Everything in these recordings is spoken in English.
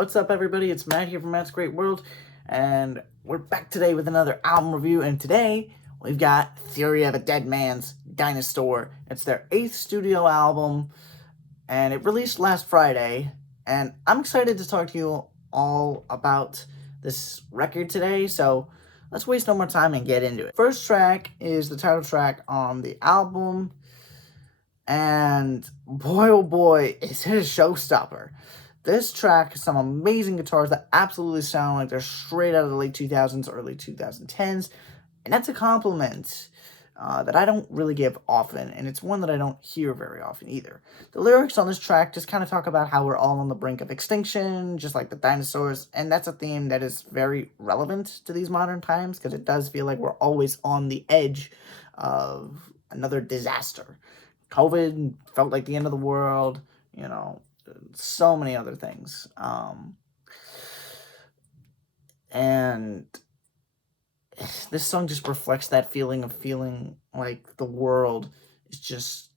What's up, everybody? It's Matt here from Matt's Great World, and we're back today with another album review. And today we've got Theory of a Deadman's Dinosaur. It's their 8th studio album, and it released last Friday. And I'm excited to talk to you all about this record today, so let's waste no more time and get into it. First track is the title track on the album, and boy oh boy, is it a showstopper. This track has some amazing guitars that absolutely sound like they're straight out of the late 2000s, early 2010s, and that's a compliment that I don't really give often, and it's one that I don't hear very often either. The lyrics on this track just kind of talk about how we're all on the brink of extinction, just like the dinosaurs, and that's a theme that is very relevant to these modern times, because it does feel like we're always on the edge of another disaster. COVID felt like the end of the world, so many other things. And this song just reflects that feeling of feeling like the world is just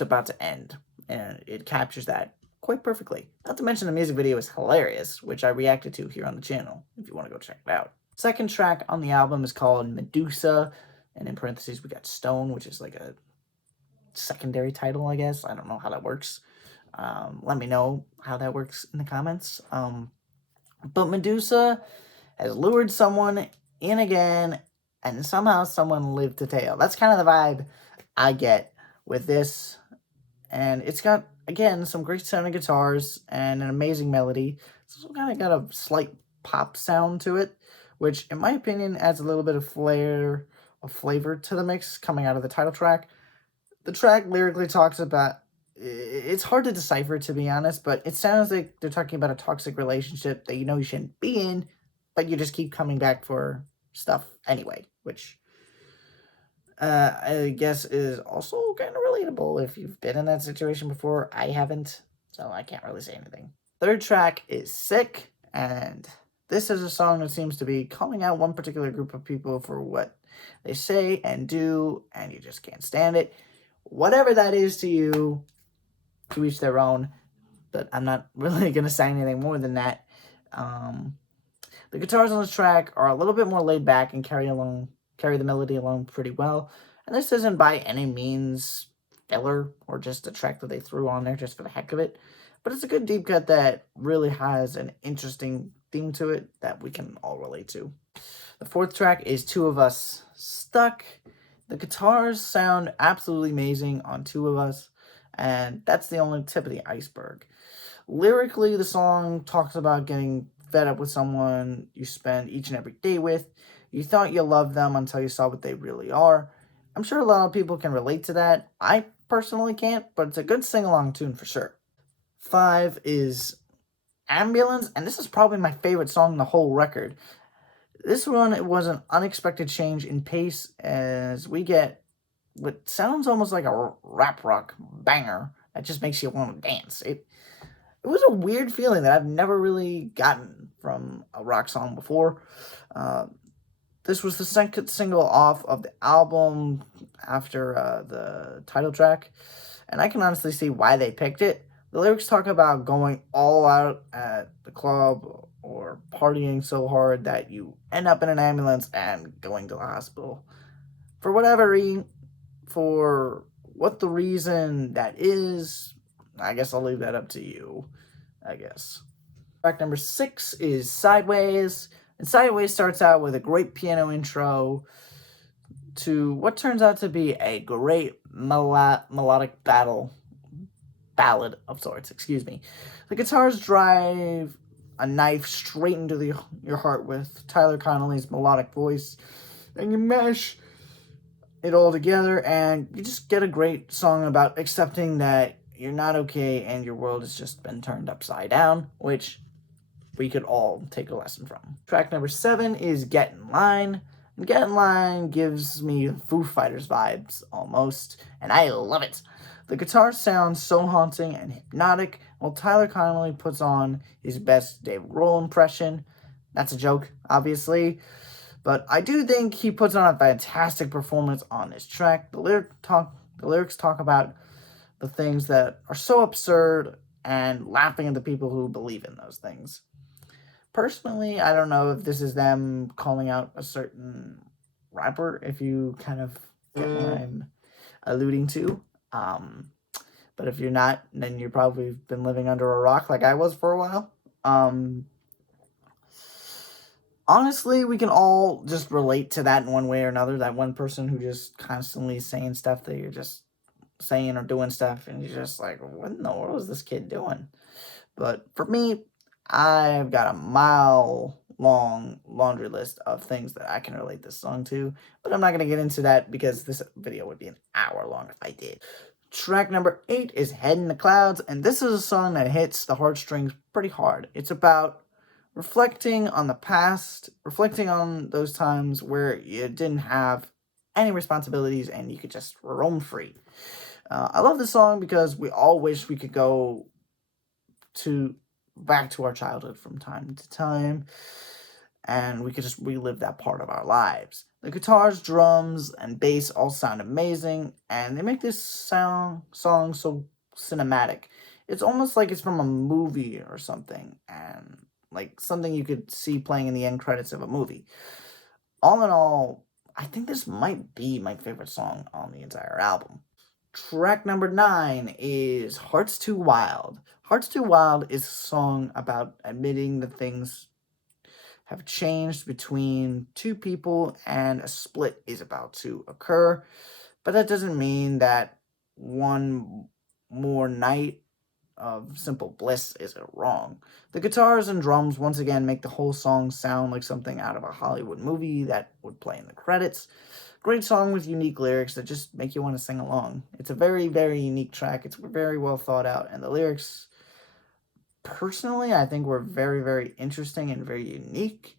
about to end. And it captures that quite perfectly. Not to mention the music video is hilarious, which I reacted to here on the channel, if you want to go check it out. Second track on the album is called Medusa, and in parentheses we got Stone, which is like a secondary title, I guess. I don't know how that works. Let me know how that works in the comments. But Medusa has lured someone in again, and somehow someone lived to tell. That's kind of the vibe I get with this. And it's got, again, some great sounding guitars and an amazing melody. It's also kind of got a slight pop sound to it, which, in my opinion, adds a little bit of flavor to the mix coming out of the title track. The track lyrically talks about, it's hard to decipher, to be honest, but it sounds like they're talking about a toxic relationship that you know you shouldn't be in, but you just keep coming back for stuff anyway, which I guess is also kind of relatable if you've been in that situation before. I haven't, so I can't really say anything. Third track is Sick, and this is a song that seems to be calling out one particular group of people for what they say and do, and you just can't stand it. Whatever that is to you, to each their own, but I'm not really going to say anything more than that. The guitars on this track are a little bit more laid back and carry the melody along pretty well, and this isn't by any means filler or just a track that they threw on there just for the heck of it, but it's a good deep cut that really has an interesting theme to it that we can all relate to. The fourth track is Two of Us Stuck. The guitars sound absolutely amazing on Two of Us, and that's the only tip of the iceberg. Lyrically, the song talks about getting fed up with someone you spend each and every day with. You thought you loved them until you saw what they really are. I'm sure a lot of people can relate to that. I personally can't, but it's a good sing-along tune for sure. 5 is Ambulance, and this is probably my favorite song in the whole record. This one, it was an unexpected change in pace as we get what sounds almost like a rap rock banger that just makes you want to dance. It was a weird feeling that I've never really gotten from a rock song before. This was the second single off of the album after the title track, and I can honestly see why they picked it. The lyrics talk about going all out at the club or partying so hard that you end up in an ambulance and going to the hospital. For what the reason that is, I guess I'll leave that up to you, I guess. Track number 6 is Sideways, and Sideways starts out with a great piano intro to what turns out to be a great melodic ballad of sorts, excuse me. The guitars drive a knife straight into your heart with Tyler Connolly's melodic voice, and you mash it all together, and you just get a great song about accepting that you're not okay and your world has just been turned upside down, which we could all take a lesson from. Track number 7 is Get in Line, and Get in Line gives me Foo Fighters vibes almost, and I love it. The guitar sounds so haunting and hypnotic, while Tyler Connolly puts on his best Dave Grohl impression. That's a joke, obviously, but I do think he puts on a fantastic performance on this track. The lyrics talk about the things that are so absurd and laughing at the people who believe in those things. Personally, I don't know if this is them calling out a certain rapper, if you kind of get what I'm alluding to. But if you're not, then you've probably been living under a rock like I was for a while. Honestly, we can all just relate to that in one way or another. That one person who just constantly saying stuff that you're just saying or doing stuff, and you're just like, what in the world is this kid doing? But for me, I've got a mile long laundry list of things that I can relate this song to, but I'm not going to get into that because this video would be an hour long if I did. Track number 8 is Head in the Clouds, and this is a song that hits the heartstrings pretty hard. It's about reflecting on the past, reflecting on those times where you didn't have any responsibilities and you could just roam free. I love this song because we all wish we could go back to our childhood from time to time, and we could just relive that part of our lives. The guitars, drums, and bass all sound amazing, and they make this song so cinematic. It's almost like it's from a movie or something, and like something you could see playing in the end credits of a movie. All in all, I think this might be my favorite song on the entire album. Track number 9 is Hearts Too Wild. Hearts Too Wild is a song about admitting that things have changed between two people and a split is about to occur. But that doesn't mean that one more night of simple bliss isn't wrong. The guitars and drums once again make the whole song sound like something out of a Hollywood movie that would play in the credits. Great song with unique lyrics that just make you want to sing along. It's a very, very unique track. It's very well thought out, and the lyrics, personally, I think were very, very interesting and very unique.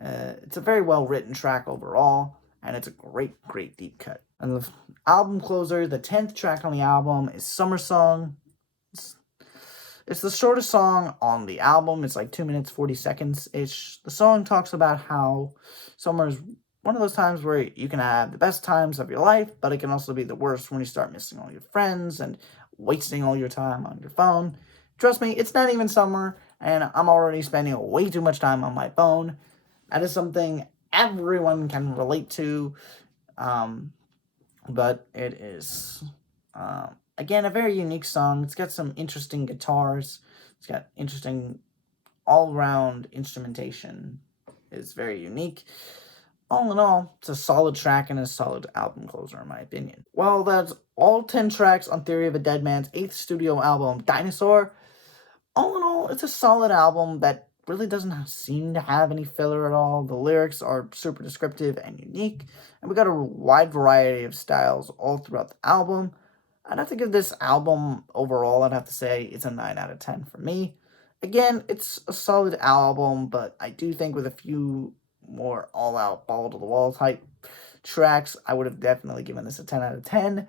It's a very well written track overall, and it's a great, great deep cut. And the album closer, the 10th track on the album, is Summer Song. It's the shortest song on the album. It's like 2 minutes, 40 seconds-ish. The song talks about how summer is one of those times where you can have the best times of your life, but it can also be the worst when you start missing all your friends and wasting all your time on your phone. Trust me, it's not even summer, and I'm already spending way too much time on my phone. That is something everyone can relate to, but it is... again, a very unique song. It's got some interesting guitars. It's got interesting all-around instrumentation. It's very unique. All in all, it's a solid track and a solid album closer, in my opinion. Well, that's all 10 tracks on Theory of a Deadman's 8th studio album, Dinosaur. All in all, it's a solid album that really doesn't seem to have any filler at all. The lyrics are super descriptive and unique, and we got a wide variety of styles all throughout the album. I'd have to give this album overall, I'd have to say it's a 9 out of 10 for me. Again, it's a solid album, but I do think with a few more all-out, ball-to-the-wall type tracks, I would have definitely given this a 10 out of 10.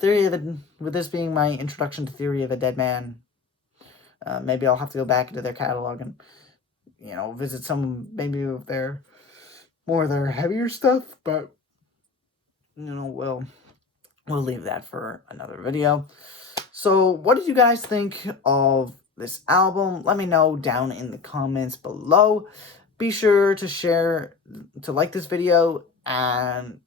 With this being my introduction to Theory of a Deadman, maybe I'll have to go back into their catalog and, visit some, maybe of their, more of their heavier stuff, but, we'll leave that for another video. So, what did you guys think of this album? Let me know down in the comments below. Be sure to like this video, and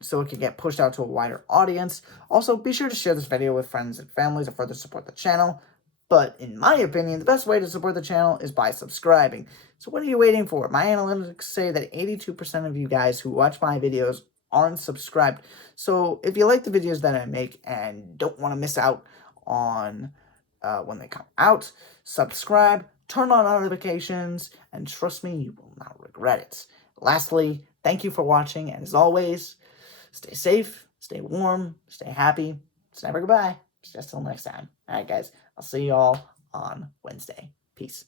so it can get pushed out to a wider audience. Also, be sure to share this video with friends and family to further support the channel. But in my opinion, the best way to support the channel is by subscribing. So what are you waiting for? My analytics say that 82% of you guys who watch my videos aren't subscribed. So if you like the videos that I make and don't want to miss out on when they come out, subscribe, turn on notifications, and trust me, you will not regret it. Lastly, thank you for watching, and as always, stay safe, stay warm, stay happy. It's never goodbye. It's just till next time. Alright guys, I'll see you all on Wednesday. Peace.